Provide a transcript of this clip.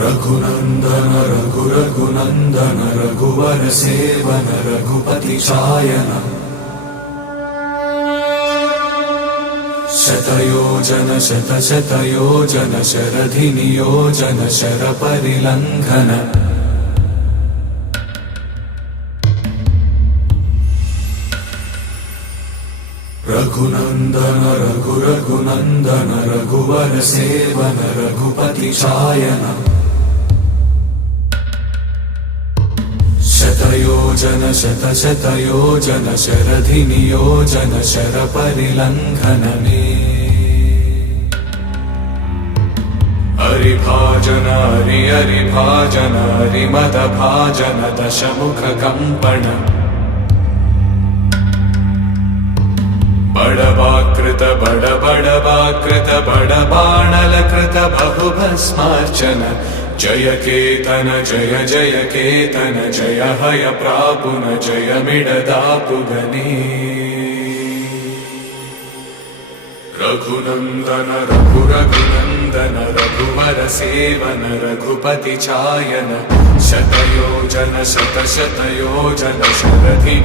रघुनंदन रघुनंदन रघुवर seven Raghupati चायन शतयोजन शतशतयोजन शरधि नियोजन sir परिलंघन Raghunandan Raghunandan रघुवर seven Raghupati चायन शतयोजन शतशतयोजन शरधि नियोजन sir परिलंघन हरिभाजन हरिभाजन हरिमद भाजन दशमुख कंपन बड़वाकृत बड़वाकृत बड़बाणलकृत बहुभस्मार्चन जय केतन जय जय केतन जय हय प्रापुन जय मिडदापुगनी रघुनंदन रघुनंदन रघुवर सेवन रघुपति चायन शतयोजन शतशतयोजन शरधि